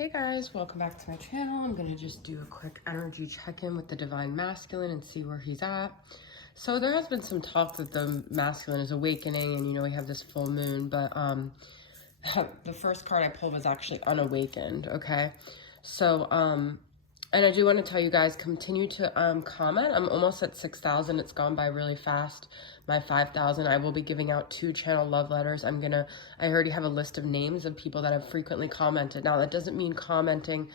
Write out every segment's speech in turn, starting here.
Hey guys, welcome back to my channel. I'm gonna just do a quick energy check-in with the Divine Masculine and see where he's at. So there has been some talk that the masculine is awakening and we have this full moon, but the first card I pulled was actually unawakened, okay? So, and I do want to tell you guys, continue to comment. I'm almost at 6,000. It's gone by really fast. My 5,000. I will be giving out 2 channel love letters. I already have a list of names of people that have frequently commented. Now, that doesn't mean commenting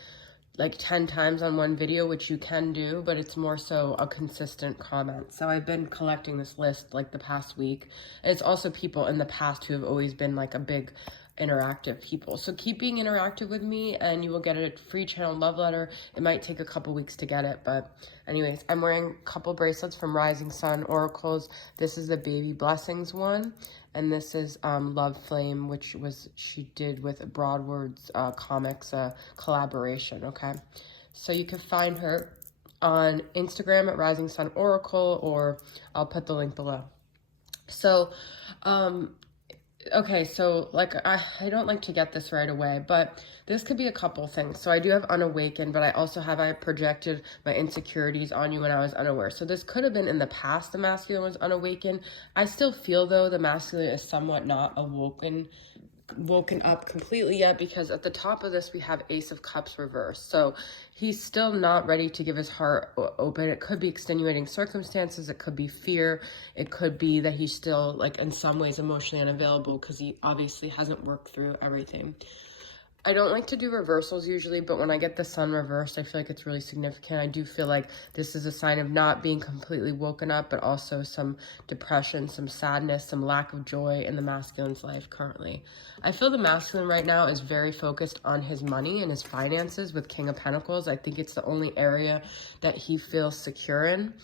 like 10 times on one video, which you can do, but it's more so a consistent comment. So I've been collecting this list like the past week. And it's also people in the past who have always been like a big interactive people. So keep being interactive with me and you will get a free channel love letter. It might take a couple weeks to get it, but anyways, I'm wearing a couple bracelets from Rising Sun Oracles. This is the Baby Blessings one, and this is Love Flame, which she did with Broadword's comics collaboration, okay? So you can find her on Instagram at Rising Sun Oracle, or I'll put the link below. So okay, so like I don't like to get this right away, but this could be a couple things. So I do have unawakened, but I also have projected my insecurities on you when I was unaware. So this could have been in the past the masculine was unawakened. I still feel though the masculine is somewhat not woken up completely yet, because at the top of this we have Ace of Cups reversed. So he's still not ready to give his heart open. It could be extenuating circumstances, it could be fear, it could be that he's still like in some ways emotionally unavailable because he obviously hasn't worked through everything. I don't like to do reversals usually, but when I get the sun reversed, I feel like it's really significant. I do feel like this is a sign of not being completely woken up, but also some depression, some sadness, some lack of joy in the masculine's life currently. I feel the masculine right now is very focused on his money and his finances with King of Pentacles. I think it's the only area that he feels secure in.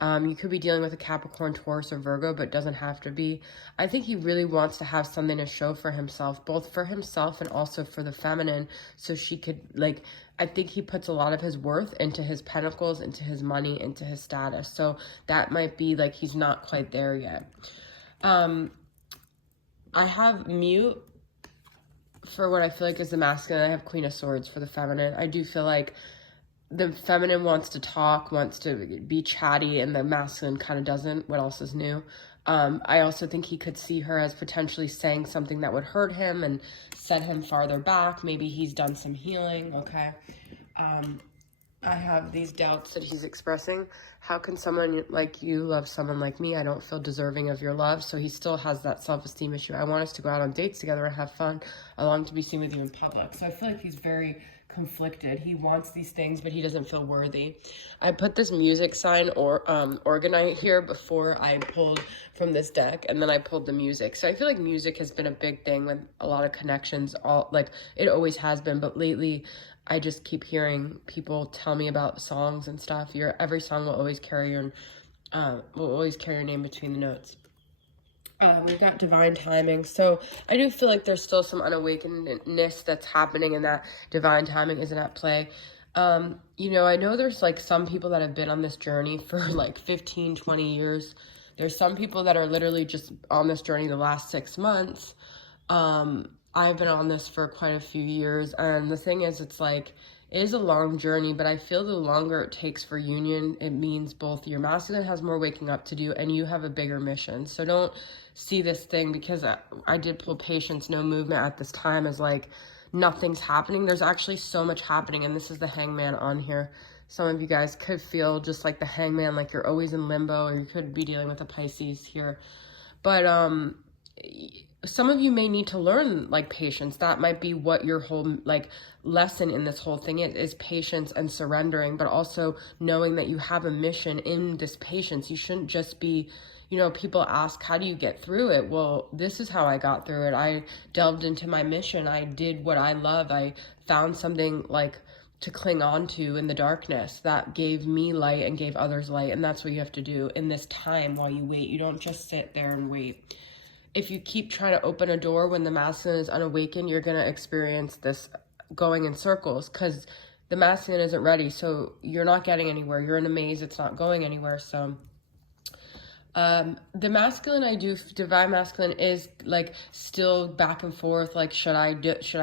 You could be dealing with a Capricorn, Taurus, or Virgo, but doesn't have to be. I think he really wants to have something to show for himself, both for himself and also for the feminine, so she could, like, I think he puts a lot of his worth into his pentacles, into his money, into his status. So that might be like he's not quite there yet. I have mute for what I feel like is the masculine. I have Queen of Swords for the feminine. I do feel like the feminine wants to talk, wants to be chatty, and the masculine kind of doesn't. What else is new? I also think he could see her as potentially saying something that would hurt him and set him farther back. Maybe he's done some healing, okay? I have these doubts that he's expressing. How can someone like you love someone like me? I don't feel deserving of your love. So he still has that self-esteem issue. I want us to go out on dates together and have fun. I long to be seen with you in public. So I feel like he's very conflicted. He wants these things, but he doesn't feel worthy. I put this music sign or organite here before I pulled from this deck, and then I pulled the music. So I feel like music has been a big thing with a lot of connections. Like it always has been, but lately I just keep hearing people tell me about songs and stuff. Every song will always carry your name between the notes. We've got divine timing. So I do feel like there's still some unawakenedness that's happening, and that divine timing isn't at play. I know there's like some people that have been on this journey for like 15, 20 years. There's some people that are literally just on this journey the last 6 months. I've been on this for quite a few years, and the thing is, it's like, it is a long journey, but I feel the longer it takes for union, it means both your masculine has more waking up to do and you have a bigger mission. So don't see this thing, because I did pull patience, no movement at this time, as like nothing's happening. There's actually so much happening, and this is the Hangman on here. Some of you guys could feel just like the Hangman, like you're always in limbo, or you could be dealing with a Pisces here. But some of you may need to learn like patience. That might be what your whole like lesson in this whole thing is patience and surrendering, but also knowing that you have a mission in this patience. You shouldn't just be, people ask, how do you get through it? Well, this is how I got through it. I delved into my mission. I did what I love. I found something like to cling on to in the darkness that gave me light and gave others light. And that's what you have to do in this time while you wait. You don't just sit there and wait. If you keep trying to open a door when the masculine is unawakened, you're going to experience this going in circles, because the masculine isn't ready. So you're not getting anywhere. You're in a maze. It's not going anywhere. So The masculine, divine masculine is like still back and forth. Like, should I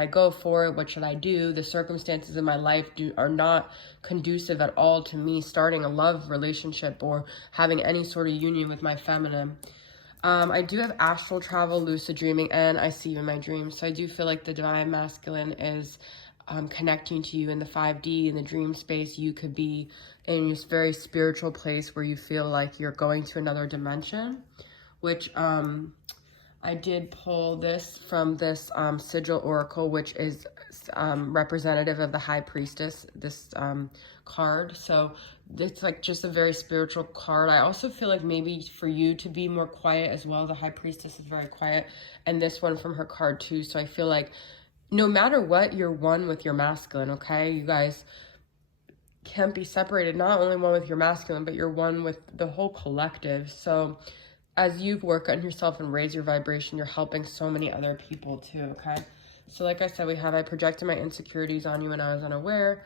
go for it? What should I do? The circumstances in my life are not conducive at all to me starting a love relationship or having any sort of union with my feminine. I do have astral travel, lucid dreaming, and I see you in my dreams. So I do feel like the divine masculine is connecting to you in the 5D, in the dream space. You could be in this very spiritual place where you feel like you're going to another dimension, which I did pull this from this sigil oracle, which is representative of the high priestess, this card. So it's like just a very spiritual card. I also feel like maybe for you to be more quiet as well. The high priestess is very quiet, and this one from her card too. So I feel like no matter what, you're one with your masculine, okay? You guys can't be separated, not only one with your masculine, but you're one with the whole collective. So as you work on yourself and raise your vibration, you're helping so many other people too, okay? So like I said, I projected my insecurities on you when I was unaware.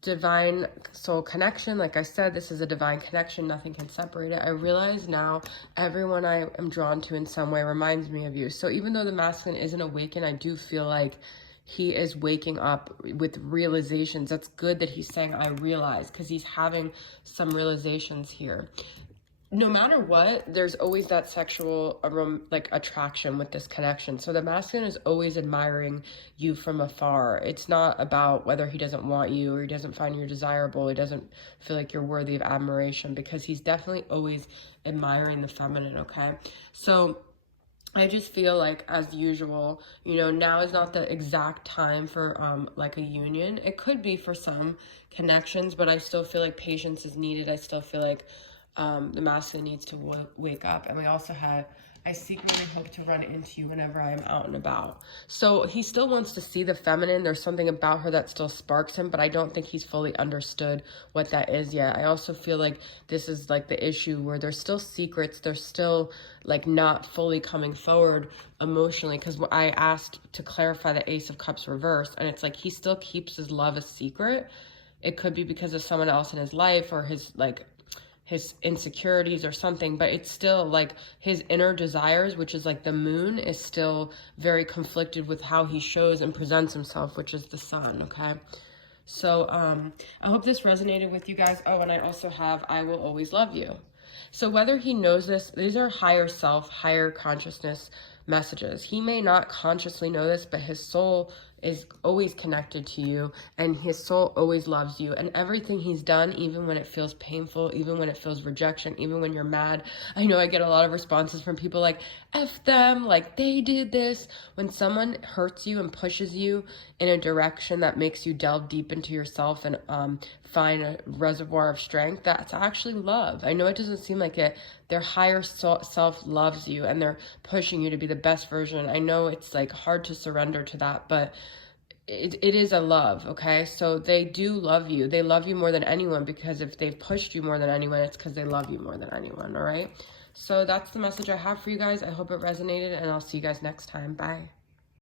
Divine soul connection, like I said, this is a divine connection. Nothing can separate it. I realize now everyone I am drawn to in some way reminds me of you. So even though the masculine isn't awakened, I do feel like he is waking up with realizations. That's good that he's saying I realize, because he's having some realizations here. No matter what, there's always that sexual like attraction with this connection. So the masculine is always admiring you from afar. It's not about whether he doesn't want you or he doesn't find you desirable. He doesn't feel like you're worthy of admiration, because he's definitely always admiring the feminine, okay? So I just feel like, as usual, you know, now is not the exact time for like a union. It could be for some connections, but I still feel like patience is needed. I still feel like the masculine needs to wake up. And we also have, I secretly hope to run into you whenever I am out and about. So he still wants to see the feminine. There's something about her that still sparks him, but I don't think he's fully understood what that is yet. I also feel like this is like the issue where there's still secrets. They're still like not fully coming forward emotionally, because I asked to clarify the Ace of Cups reversed, and it's like he still keeps his love a secret. It could be because of someone else in his life, or his insecurities or something, but it's still like his inner desires, which is like the moon, is still very conflicted with how he shows and presents himself, which is the sun, okay? So I hope this resonated with you guys. Oh, and I also have I will always love you. So whether he knows this, these are higher self, higher consciousness messages. He may not consciously know this, but his soul is always connected to you, and his soul always loves you. And everything he's done, even when it feels painful, even when it feels rejection, even when you're mad. I know I get a lot of responses from people like, F them, like they did this. When someone hurts you and pushes you in a direction that makes you delve deep into yourself and find a reservoir of strength, that's actually love. I know it doesn't seem like it. Their higher self loves you, and they're pushing you to be the best version. I know it's like hard to surrender to that, but it is a love, okay? So they do love you. They love you more than anyone, because if they've pushed you more than anyone, it's because they love you more than anyone, all right? So that's the message I have for you guys. I hope it resonated, and I'll see you guys next time. Bye.